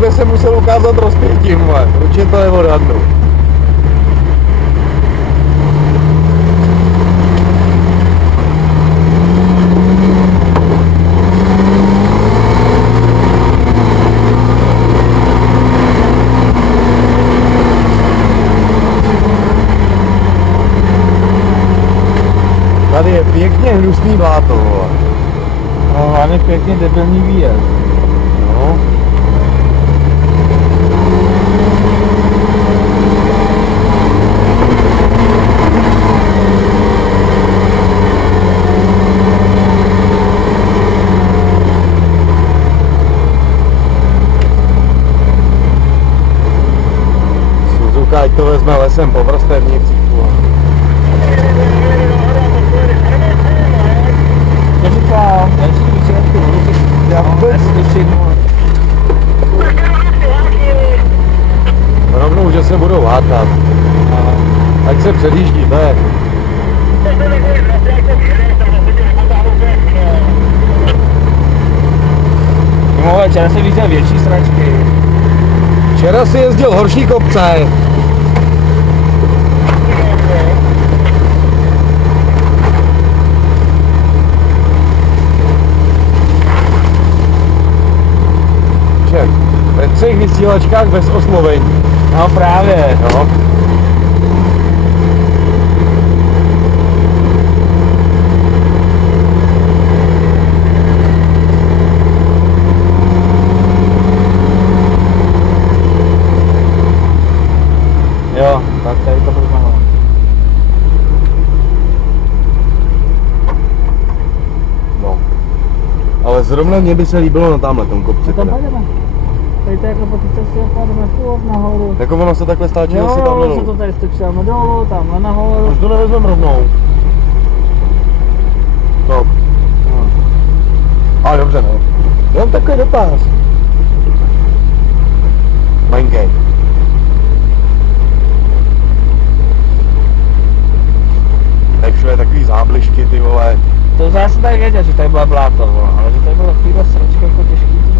tobě jsem musel ukázat rozpětí, vole. Určitě to je odhadnu. Tady je pěkně hnusný bláto, vole. No, hlavně pěkně debilní výjezd. No. Suzuka, ať to vezme lesem po vrstevnicích. Neříkám, já si vysvětlím tu vodu, já vůbec neslyším. Rovnou, že se budou hátat. Ať se předjíždí, ne? No, včera jsem viděl větší sračky. Včera si jezdil horší kopce. Ve 3 vysílačkách bez oslovení. No právě. No. Jo, tak tady to poznám. No. Ale zrovna mně by se líbilo na tamhletom kopci. Tam pojdeme. Tady to jako po té cestě pádeme furt nahoru. Jako ono se takhle stáčí asi tam Jo, se dolů. to tady stočíme dolů, tamhle nahoru. Už to nevezmeme rovnou. No. Ale dobře, ne. Jenom takový dotaz. Mankej. Tak všude takový záblišky, ty vole. To zase tak věděl, že tady byla bláto, ale že tady bylo chvíle sračky jako těžký.